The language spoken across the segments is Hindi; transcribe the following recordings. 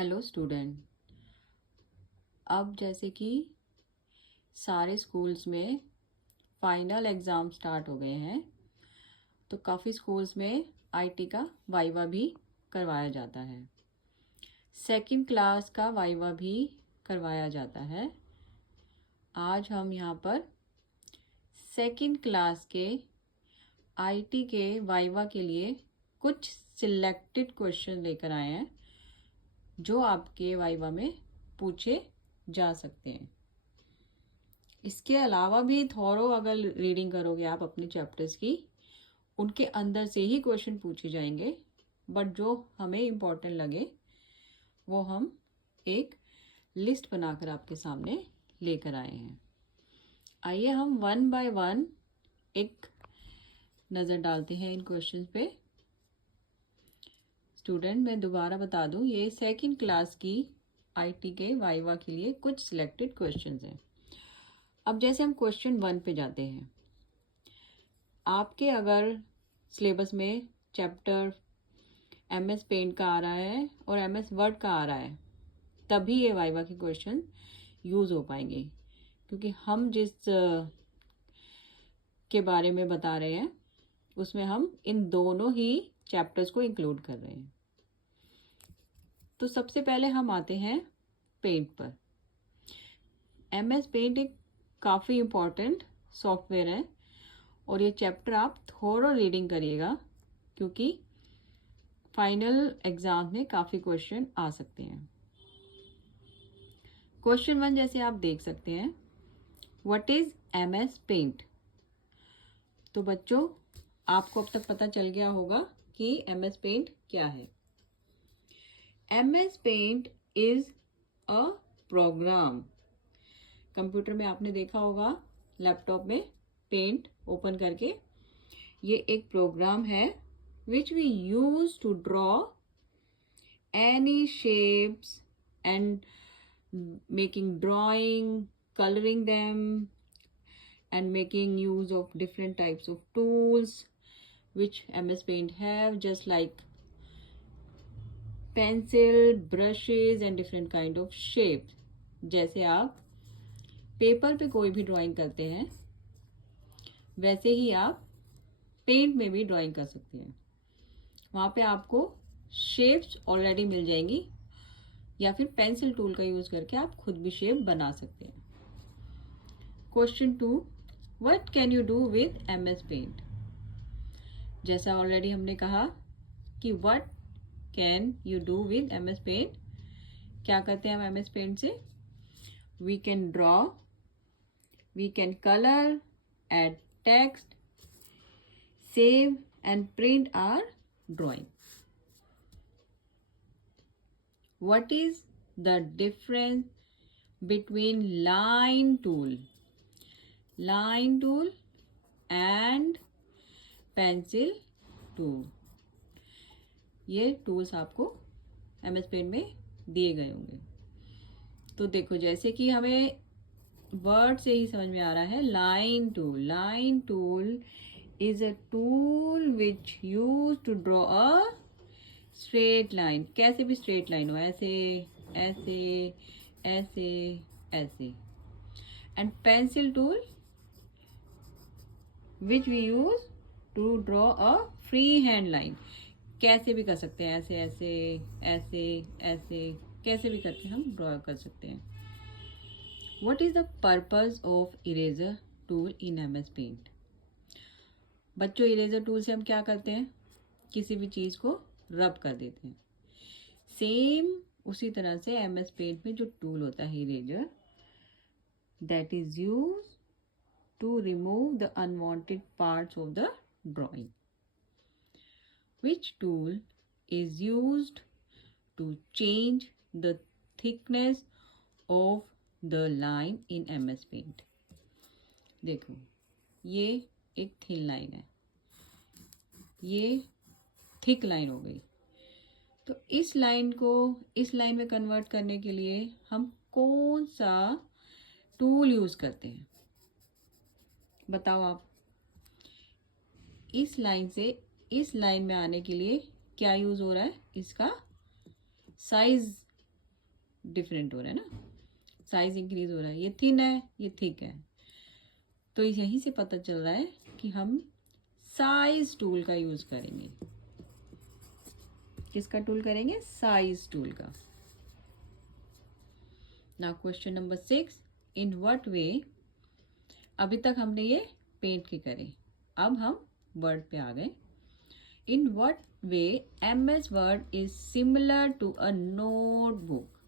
Hello student. अब जैसे कि सारे स्कूल्स में फाइनल एग्ज़ाम स्टार्ट हो गए हैं, तो काफ़ी स्कूल्स में आईटी का वाइवा भी करवाया जाता है। सेकंड क्लास का वाइवा भी करवाया जाता है। आज हम यहाँ पर सेकंड क्लास के आईटी के वाइवा के लिए कुछ सिलेक्टेड क्वेश्चन लेकर आए हैं जो आपके वाइवा में पूछे जा सकते हैं। इसके अलावा भी थोरो अगर रीडिंग करोगे आप अपने चैप्टर्स की, उनके अंदर से ही क्वेश्चन पूछे जाएंगे, बट जो हमें इम्पोर्टेंट लगे वो हम एक लिस्ट बनाकर आपके सामने लेकर आए हैं। आइए हम वन बाय वन एक नज़र डालते हैं इन क्वेश्चंस पे। स्टूडेंट, मैं दोबारा बता दूं, ये सेकंड क्लास की आईटी के वाइवा के लिए कुछ सिलेक्टेड क्वेश्चंस हैं। अब जैसे हम क्वेश्चन 1 पे जाते हैं, आपके अगर सिलेबस में चैप्टर एमएस पेंट का आ रहा है और एमएस वर्ड का आ रहा है, तभी ये वाइवा के क्वेश्चन यूज़ हो पाएंगे, क्योंकि हम जिस के बारे में बता रहे हैं उसमें हम इन दोनों ही चैप्टर्स को इंक्लूड कर रहे हैं। तो सबसे पहले हम आते हैं पेंट पर। एमएस पेंट एक काफ़ी इम्पॉर्टेंट सॉफ्टवेयर है और ये चैप्टर आप थोड़ा रीडिंग करिएगा, क्योंकि फाइनल एग्जाम में काफ़ी क्वेश्चन आ सकते हैं। क्वेश्चन 1 जैसे आप देख सकते हैं, व्हाट इज एमएस पेंट। तो बच्चों, आपको अब तक पता चल गया होगा कि एमएस पेंट क्या है। MS paint is a program. Computer में आपने देखा होगा, लैपटॉप में पेंट ओपन करके, ये एक प्रोग्राम है which we use to draw any shapes and making drawing, coloring them and making use of different types of tools which MS Paint have, just like pencil, brushes and different kind of shapes। जैसे आप पेपर पे कोई भी ड्राइंग करते हैं, वैसे ही आप पेंट में भी ड्राइंग कर सकते हैं। वहाँ पे आपको शेप्स ऑलरेडी मिल जाएंगी, या फिर पेंसिल टूल का यूज़ करके आप खुद भी शेप बना सकते हैं। Question 2, what can you do with MS paint. जैसा ऑलरेडी हमने कहा कि what can you do with MS paint, क्या करते हैं हम एमएस पेंट से। We can draw, we can colour, add text, save and print our drawing। What is the difference between line tool and pencil tool? ये टूल्स आपको एमएस पेंट में दिए गए होंगे। तो देखो, जैसे कि हमें वर्ड से ही समझ में आ रहा है, line tool is a tool which used to draw a straight line। कैसे भी स्ट्रेट लाइन हो, ऐसे ऐसे ऐसे ऐसे। And pencil tool which we use to draw a free hand line। कैसे भी कर सकते हैं, ऐसे ऐसे ऐसे ऐसे, कैसे भी करके हम ड्रॉ कर सकते हैं। What is the purpose of eraser tool in MS Paint? बच्चों, इरेजर टूल से हम क्या करते हैं, किसी भी चीज़ को रब कर देते हैं। सेम उसी तरह से एमएस पेंट में जो टूल होता है eraser, that is use to remove the unwanted parts of the drawing. Which tool is used to change the thickness of the line in MS paint. देखो, ये एक थिन लाइन है, ये थिक लाइन हो गई। तो इस लाइन को इस लाइन में कन्वर्ट करने के लिए हम कौन सा टूल यूज करते हैं, बताओ आप। इस लाइन से इस लाइन में आने के लिए क्या यूज हो रहा है, इसका साइज डिफरेंट हो रहा है ना, साइज इंक्रीज हो रहा है, ये थिन है ये थिक है। तो यहीं से पता चल रहा है कि हम साइज टूल का यूज करेंगे। किसका टूल करेंगे? साइज टूल का। Now question number 6, in what वे, अभी तक हमने ये पेंट के करे, अब हम वर्ड पे आ गए। In what way MS word is similar to a notebook.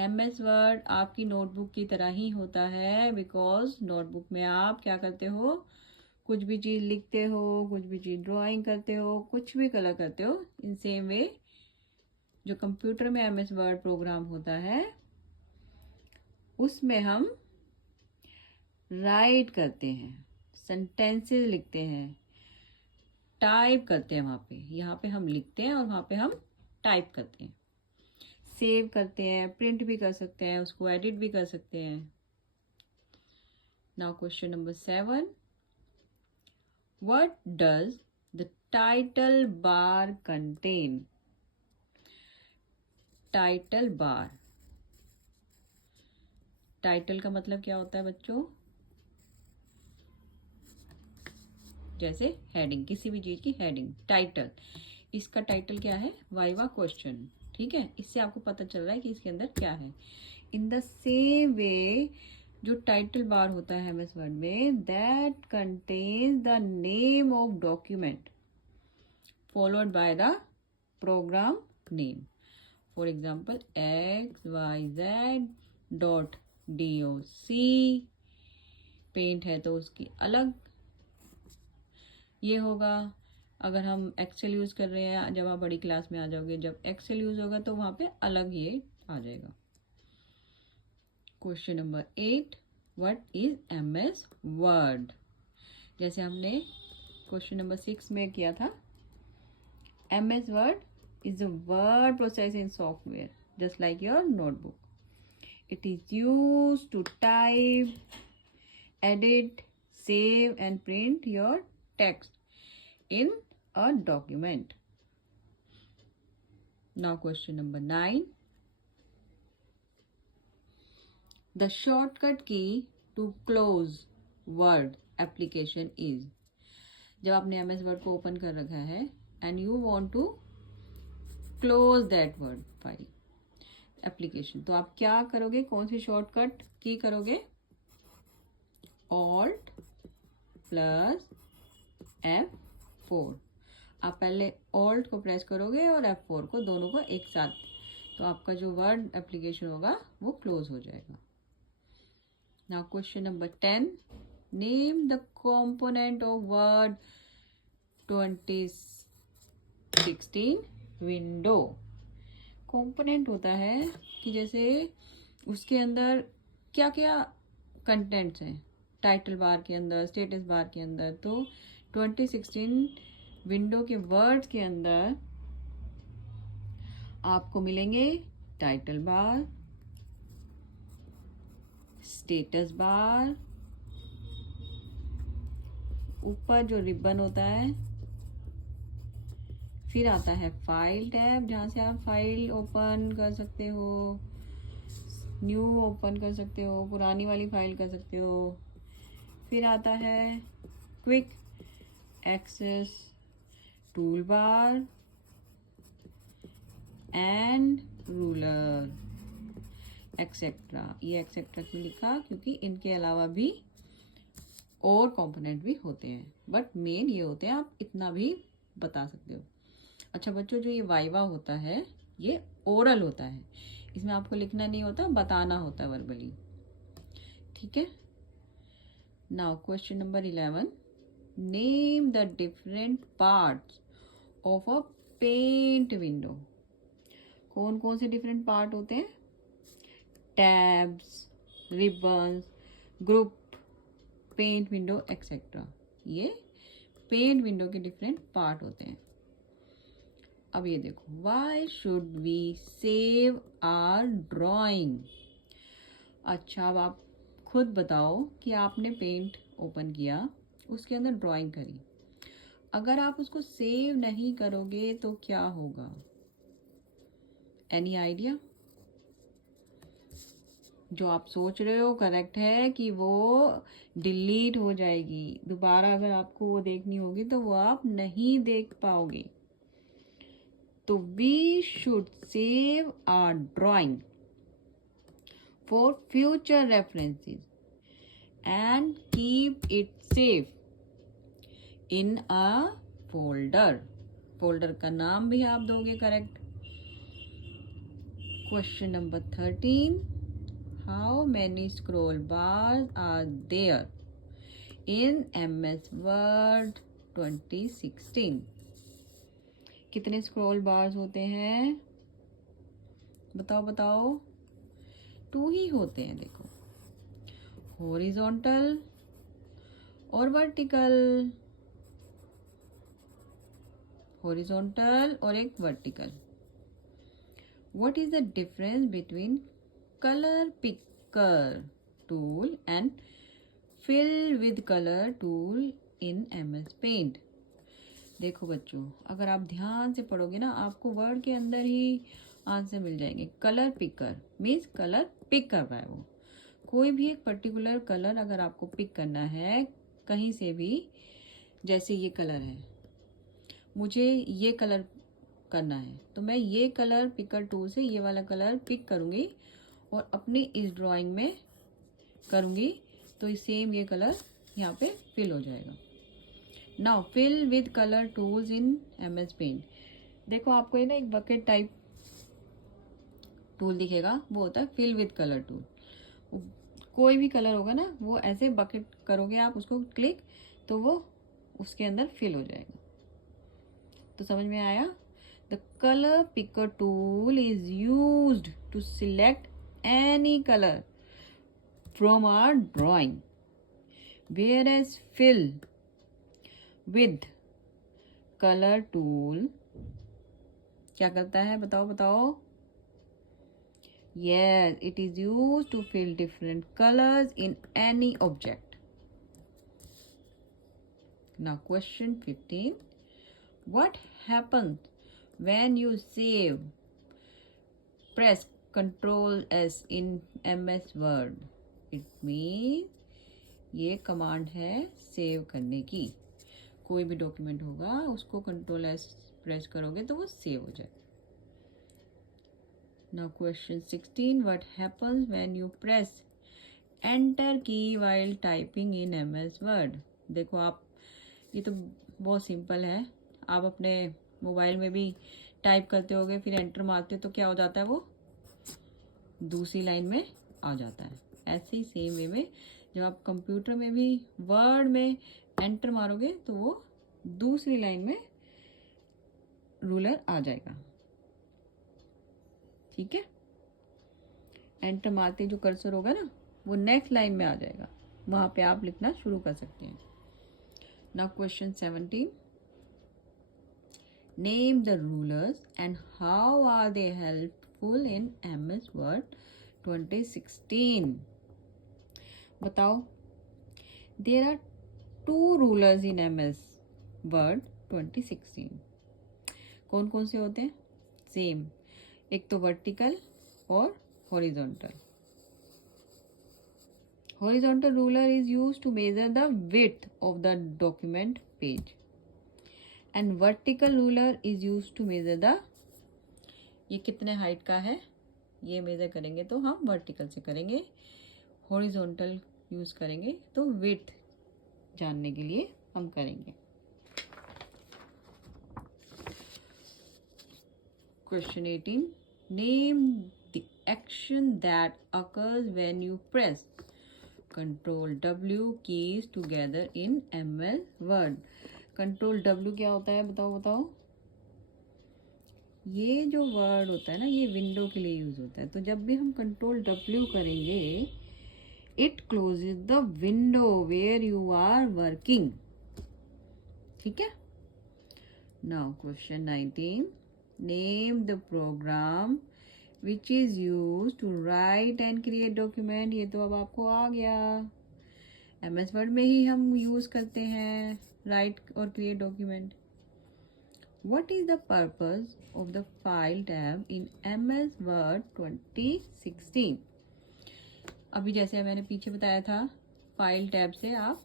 MS word आपकी नोटबुक की तरह ही होता है, बिकॉज नोटबुक में आप क्या करते हो, कुछ भी चीज़ लिखते हो, कुछ भी चीज़ ड्राइंग करते हो, कुछ भी कलर करते हो। इन सेम वे जो कंप्यूटर में MS वर्ड प्रोग्राम होता है उसमें हम राइट करते हैं, सेंटेंसेस लिखते हैं, टाइप करते हैं। वहाँ पे, यहाँ पे हम लिखते हैं और वहाँ पे हम टाइप करते हैं, सेव करते हैं, प्रिंट भी कर सकते हैं, उसको एडिट भी कर सकते हैं। Now question number 7, what does the title bar contain? Title bar, title का मतलब क्या होता है बच्चों? जैसे हेडिंग, किसी भी चीज की हेडिंग, टाइटल। इसका टाइटल क्या है? Viva question. ठीक है, इससे आपको पता चल रहा है कि इसके अंदर क्या है। इन द सेम वे जो टाइटल बार होता है MS वर्ड में, that contains the name of document followed by the program name. For example xyz.doc, paint है तो उसकी अलग ये होगा। अगर हम एक्सेल यूज कर रहे हैं, जब आप बड़ी क्लास में आ जाओगे, जब एक्सेल यूज होगा तो वहां पे अलग ये आ जाएगा। Question number 8, what is MS word? जैसे हमने क्वेश्चन नंबर 6 में किया था, MS word is a word processing software just like your notebook. It is used to type, edit, save and print your text in a document. Now question number 9. The shortcut key to close Word application is. जब आपने MS Word को ओपन कर रखा है and you want to close that Word file application, तो आप क्या करोगे? कौन सी शॉर्टकट की करोगे? Alt plus F4. आप पहले Alt को प्रेस करोगे और F4 को, दोनों को एक साथ, तो आपका जो वर्ड एप्लीकेशन होगा वो क्लोज हो जाएगा. Now question number 10. Name the component of word 2016 window. Component होता है कि जैसे उसके अंदर क्या क्या कंटेंट्स हैं, टाइटल बार के अंदर, स्टेटस बार के अंदर. तो 2016 विंडो के वर्ड्स के अंदर आपको मिलेंगे टाइटल बार, स्टेटस बार, ऊपर जो रिबन होता है, फिर आता है फाइल टैब जहाँ से आप फाइल ओपन कर सकते हो, न्यू ओपन कर सकते हो, पुरानी वाली फाइल कर सकते हो. फिर आता है quick access tool bar and ruler etcetera. ये एक्सेट्रा क्यों लिखा? क्योंकि इनके अलावा भी और कंपोनेंट भी होते हैं, बट मेन ये होते हैं. आप इतना भी बता सकते हो. अच्छा बच्चों, जो ये वाइवा होता है ये ओरल होता है, इसमें आपको लिखना नहीं होता, बताना होता है वर्बली. ठीक है. Now question number 11. Name the different parts of a paint window. कौन कौन से डिफरेंट पार्ट होते हैं? Tabs, ribbons, group, paint window etcetera. ये पेंट विंडो के डिफरेंट पार्ट होते हैं. अब ये देखो, why should we save our drawing. अच्छा, अब आप खुद बताओ कि आपने पेंट ओपन किया, उसके अंदर ड्राइंग करी, अगर आप उसको सेव नहीं करोगे तो क्या होगा? Any idea? जो आप सोच रहे हो करेक्ट है कि वो डिलीट हो जाएगी, दोबारा अगर आपको वो देखनी होगी तो वो आप नहीं देख पाओगे। तो we should save our drawing for future references and keep it safe in a folder. Folder का नाम भी आप दोगे correct. Question number 13, how many scroll bars are there in MS word 2016? कितने स्क्रॉल बार्स होते हैं? बताओ बताओ। 2 ही होते हैं। देखो, हॉरिजॉन्टल और वर्टिकल। हॉरिजॉन्टल और एक vertical. What is the difference between colour picker tool and fill with colour tool in MS paint? देखो बच्चों, अगर आप ध्यान से पढ़ोगे ना, आपको वर्ड के अंदर ही आंसर मिल जाएंगे। Colour picker means colour pick कर रहा है वो। कोई भी एक पर्टिकुलर कलर अगर आपको पिक करना है कहीं से भी, जैसे ये कलर है, मुझे ये कलर करना है, तो मैं ये कलर पिकर टूल से ये वाला कलर पिक करूँगी और अपनी इस ड्राइंग में करूँगी, तो सेम ये कलर यहाँ पे फिल हो जाएगा। Now fill with colour tools in MS paint. देखो, आपको ये ना एक बकेट टाइप टूल दिखेगा, वो होता है फिल विद कलर टूल। कोई भी कलर होगा ना, वो ऐसे बकेट करोगे आप उसको क्लिक, तो वो उसके अंदर फिल हो जाएगा। तो समझ में आया? The colour picker tool is used to select any colour from our drawing, whereas fill with colour tool क्या करता है? बताओ बताओ। Yes, it is used to fill different colors in any object. Now question 15. What happens when you save? Press Ctrl S in MS Word. It means ये कमांड है सेव करने की। कोई भी डॉक्यूमेंट होगा उसको Ctrl S प्रेस करोगे तो वो सेव हो जाए। Now question 16, what happens when you press enter key while typing in MS Word? देखो, आप ये तो बहुत सिंपल है, आप अपने मोबाइल में भी टाइप करते होगे, फिर एंटर मारते हो तो क्या हो जाता है? वो दूसरी लाइन में आ जाता है। ऐसे ही सेम वे में जब आप कंप्यूटर में भी वर्ड में एंटर मारोगे तो वो दूसरी लाइन में रूलर आ जाएगा। ठीक है, एंटर मारते जो कर्सर होगा ना, वो नेक्स्ट लाइन में आ जाएगा, वहां पे आप लिखना शुरू कर सकते हैं। Now question 17, name the rulers and how are they helpful in MS word 2016? बताओ। There are 2 rulers in MS word 2016। कौन कौन से होते हैं? सेम, एक तो वर्टिकल और horizontal. Horizontal ruler is used to measure the width of the document page and vertical ruler is used to measure the, ये कितने हाइट का है ये मेजर करेंगे तो हम वर्टिकल से करेंगे, हॉरिजॉन्टल यूज करेंगे तो विड्थ जानने के लिए हम करेंगे। Question 18, name the action that occurs when you press Ctrl W keys together in MS Word. Ctrl W क्या होता है? बताओ बताओ। ये जो वर्ड होता है ना, ये विंडो के लिए यूज होता है, तो जब भी हम Ctrl W करेंगे, it closes the window where you are working. ठीक है। Now question 19, name the program which is use to write and create document. ये तो अब आपको आ गया, MS वर्ड में ही हम यूज करते हैं राइट और create document. What is the purpose of the file tab in MS word 2016? अभी जैसे मैंने पीछे बताया था, फाइल टैब से आप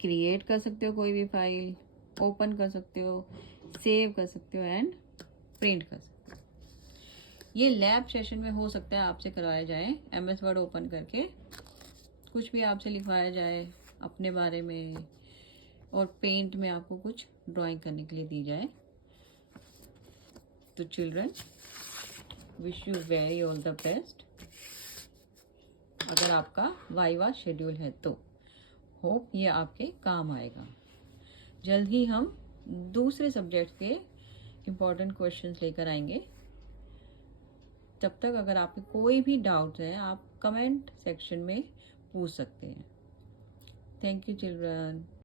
क्रिएट कर सकते हो कोई भी फाइल, ओपन कर सकते हो, सेव कर सकते हो एंड प्रिंट कर सकते हो। ये लैब सेशन में हो सकता है आपसे करवाया जाए, MS वर्ड ओपन करके कुछ भी आपसे लिखवाया जाए अपने बारे में, और पेंट में आपको कुछ ड्राइंग करने के लिए दी जाए। तो children, wish you very all the best. अगर आपका वाइवा शेड्यूल है तो होप ये आपके काम आएगा। जल्द ही हम दूसरे सब्जेक्ट के इम्पोर्टेंट क्वेश्चंस लेकर आएंगे। तब तक अगर आपके कोई भी डाउट है आप कमेंट सेक्शन में पूछ सकते हैं। Thank you children.